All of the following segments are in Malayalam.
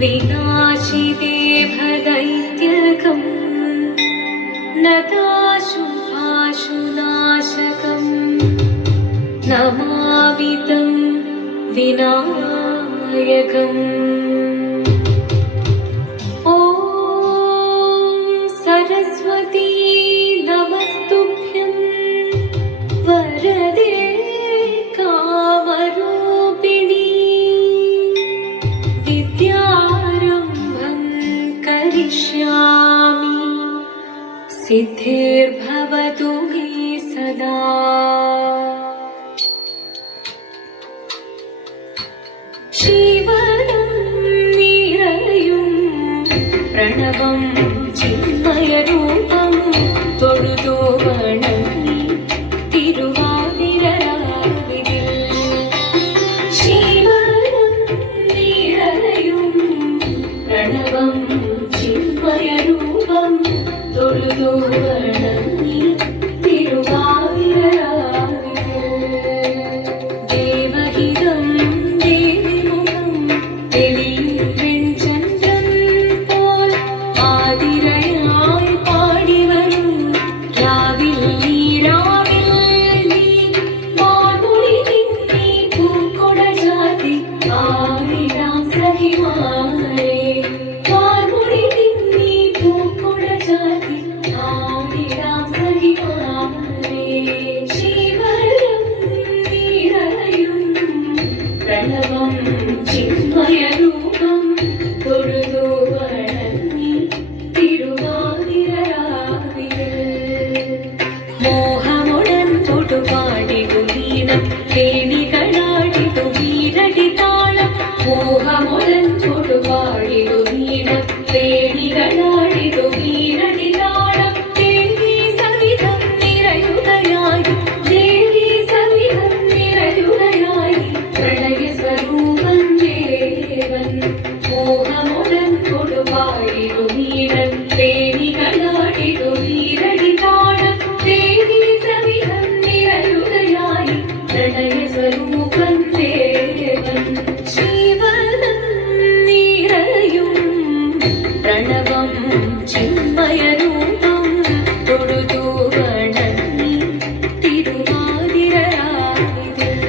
विनाशिते भदैत्यकम् नताशुभाशुनाशकम् नमामि तं विनायकम्। ॐ सरस्वती नमस्तुभ्यं वरदे कामरूपिणी विद्यारम्भं करिष्यामि सिद्धिर्भवतु मे सदा। शिवनं निरयुं प्रणवं चिन्मयरूपं തൊഴുതു വണങ്ങി തിരുവാതിരരാവിതിൽ ശിവനം നിറയും പ്രണവം ചിന്മയരൂപം തൊഴുതു വണങ്ങി തിരുവാതിരരാവിതിൽ ദേവഹിതം ദേവിമുഖം തെളിയും വെൺചന്ദ്രൻ പോൽ ആതിരയായി പാടി വരൂ രാവിൽ നീ മാർമുടി നിന്നീ പൂക്കൊട ചാർത്തി ആയിരാം സഖിമാരെ മാർമുടി നിന്നീ പൂക്കൊട ചാർത്തി ആയിരാം സഖിമാരെ ശിവരം നിറയും പ്രണവം ചിന്മയരൂപം തൊഴുതു വണങ്ങി തിരുവാതിരരാവിതിൽ മോഹമുടൻ തൊടുപാടിടു വീണം കേണികളാടിടു വീരടി താളം മോഹമുടൻ തൊടുപാടിടു വീണം കേണികളാടിടു വീരടി താളം ദേവി സവിധം നിറയുകയായി ദേവി സവിധം നിറയുകയായി പ്രണയ സ്വരൂപം ദേവൻ മോഹമുടൻ തൊടുപാടിടു വീണം കേണികളാടിടു വീരടി താളം ദേവി സവിധം നിറയുകയായി പ്രണയ സ്വരൂപം ദേവൻ ശിവനം നിറയും പ്രണവം ചിന്മയരൂപം തൊഴുതു വണങ്ങി തിരുവാതിരരാവിതിൽ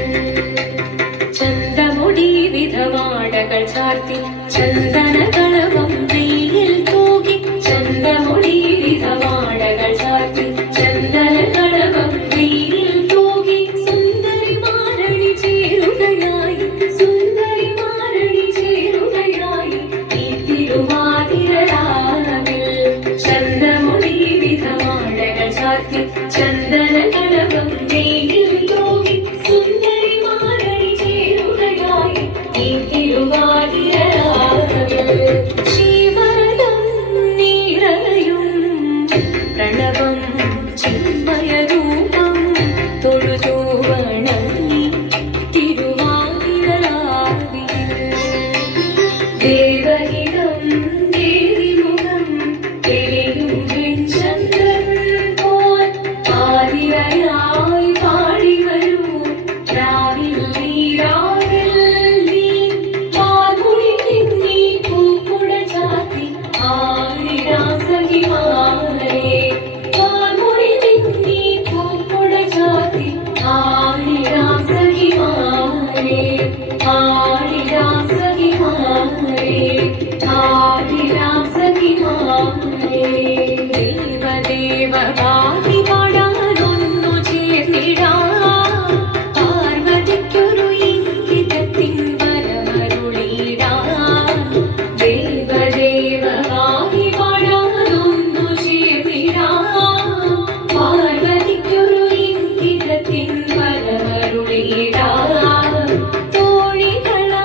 ചന്തമുടി വിധവാടകൾ ചാർത്തി ചന്ദനകളവം നെയ്യിൽ തൂകി ചന്തമുടി വിധവാടകൾ ചാർത്തി ചന്ദനകളവം നെയ്യിൽ തൂകി സുന്ദരി മാരണി ചേരുകയായി സുന്ദരി മാരണി ചേരുകയായി ഈ തിരുവാതിരരാവിൽ ചന്തമുടി വിധവാടകൾ ചാർത്തി ചന്ദനകളവം നെയ്യിൽ തൂകി സുന്ദരി മാരണി ചേരുകയായി ഈ തിരുവാതിരരാവിൽ ശിവനം നിറയും പ്രണവം ചിന്മയരൂപം തൊഴുതു വണങ്ങി തിരുവാതിരരാവിതിൽ ദേവഹിതം ദേവിമുഖം തെളിയും വെൺചന്ദ്രൻ പോൽ ആതിരയായി പാടി വരൂ രാവിൽ നീ മാർമുടി നിന്നീ പൂക്കുട ചാർത്തി ആയിരാം സഖിമാരെ മാർമുടി നിന്നീ പൂക്കുട ചാർത്തി ആയിരാം സഖിമാരെ ആയിരാം സഖിമാരെ ആയിരാം സഖിമാരെ ദേവദേവ ഭാവി പാടാനൊന്നു ചേർന്നിടാം പാർവതിക്കൊരു ഇംഗിതത്തിൻ വരമരുളിടാം ദേവദേവ ഭാവി പാടാനൊന്നു ചേർന്നിടാം പാർവതിക്കൊരു ഇംഗിതത്തിൻ വരമരുളിടാം തോഴികളാ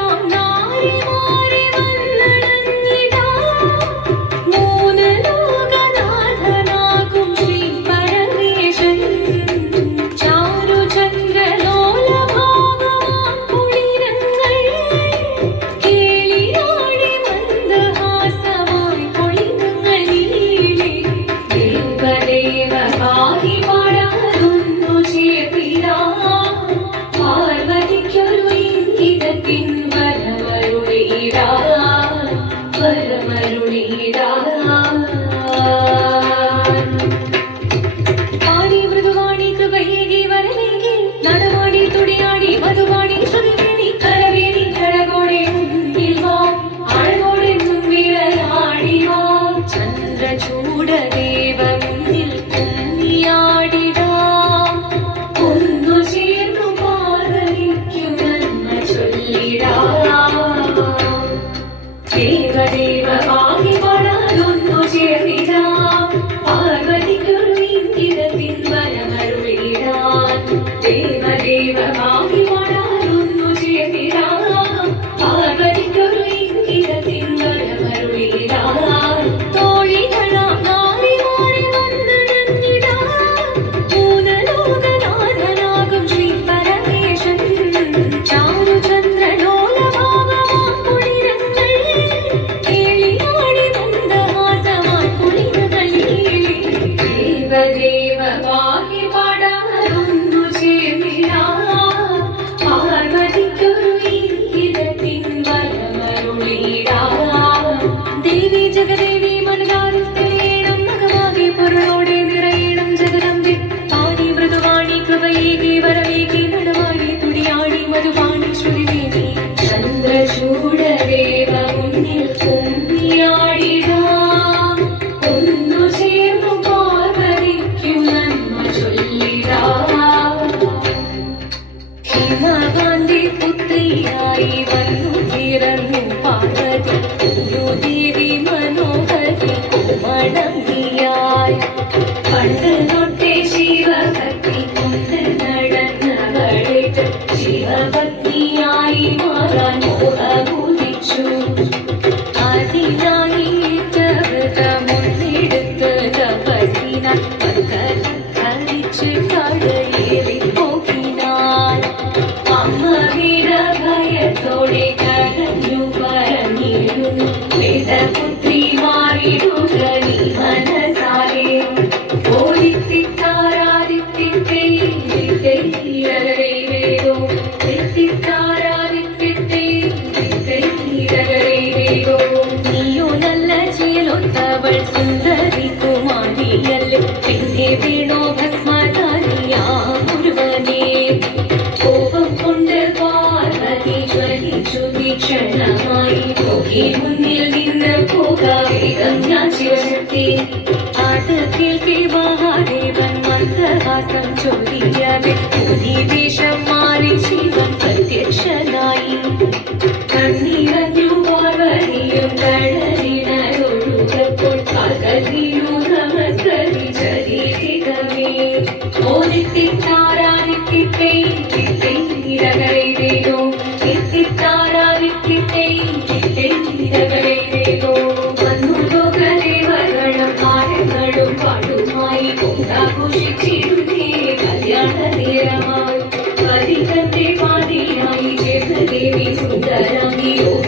ദേവദേവമായി വളർന്നു ചേർന്നിടാം പാർവതിക്കൊരു ഇംഗിതത്തിൻ വരമരുളിടാൻ ദേവദേവമായി വളർന്നു ചേർന്നിടാം പാർവതിക്കൊരു ഇംഗിതത്തിൻ വരമരുളിടാൻ തോഴികളാം നാരിമാരെ വന്ദനഞ്ഞിടാം മൂലലോകനാഥനാകും ശ്രീ പരമേശൻ ചാരുചന്ദ്രലോലഭാവമാം കുളിരങ്ങൾ കേളിയാടി മന്ദഹാസമായി കുളിരുതലീലി ദേവദേവമായി പടർന്നു ചേർന്നിടാം പാർവതിക്കൊരു ഇംഗിതത്തിൻ വരമരുളിടാം ദേവി ജഗദേവി മനതാരിൽ തെളിയണം മകമാകെ പൊരുളോടെ നിറയണം ജഗദംബെ പാനി മൃദുവാണി കൃപയേകി വരവേകി നടവാണി തുടിയാടി മധുവാണി ശ്രുതിദേവി ചന്ദ്രചൂഡദേവ മുന്നിൽ കുമ്മിയാടിടാം ഒന്നു ചേർന്നു പാർവതിക്കു നന്മ ചൊല്ലിടാം ഹിമകാന്തി പുത്രിയായി വന്നു പിറന്നു പാർവതി ദേവി മനോഹരി കുമണങ്ങിയായി പണ്ട് തൊട്ടേ ശിവഭക്തി കൊണ്ട് നടന്നവളെ ശിവപത്നിയായി മാറാൻ മോഹമുദിച്ചു അതിനായി മുന്നെടുത്ത് തപസിനാൽ ധരിച്ച് കടലേറി പോകിനാൻ അമ്മ വീരഭയത്തോടെ കരഞ്ഞു പറഞ്ഞിരുന്നു വേദപുത്രി മാറിടുക നീ മനസാലെ നീയോ നല്ല ചേലൊത്തവൾ സുന്ദരി കുമാരിയല്ലേ പിന്നെ വീണോ ഭസ്മധാരിയാ മുഴുവനെ കോപം കൊണ്ട് പാർവതി ജ്വലിച്ചു തീക്ഷണമായി നോക്കി മുന്നിൽ നിന്ന് പോകാവേഗം ഞാൻ ശിവശക്തി അത് കേൾക്കെ മഹാദേവൻ മന്ദഹാസം ചൊല്ലിയവെ വേഷം മാറി ശിവൻ പ്രത്യക്ഷനായി കണ്ണിറഞ്ഞു പാർവതിയും കടലിനൊഴുകപ്പോൾ പകലിയു നമസ്കരിച്ചരീതികമേ ഓദിത്തിത്താരാദിത്തിത്തേ തിത്തൈരകരൈരേനോ തിത്തിത്താരാദിത്തിത്തേ തിത്തൈരകരൈരേനോ വന്നു ലോകദേവഗണം താരങ്ങളും പാട്ടുമായി കൊണ്ടാഘോഷിച്ചിരുന്നേ കല്യാണ നേരമായി പതികന്റെ പാതിയായി ചേർന്ന ദേവി സുന്ദരാംഗി യോഗ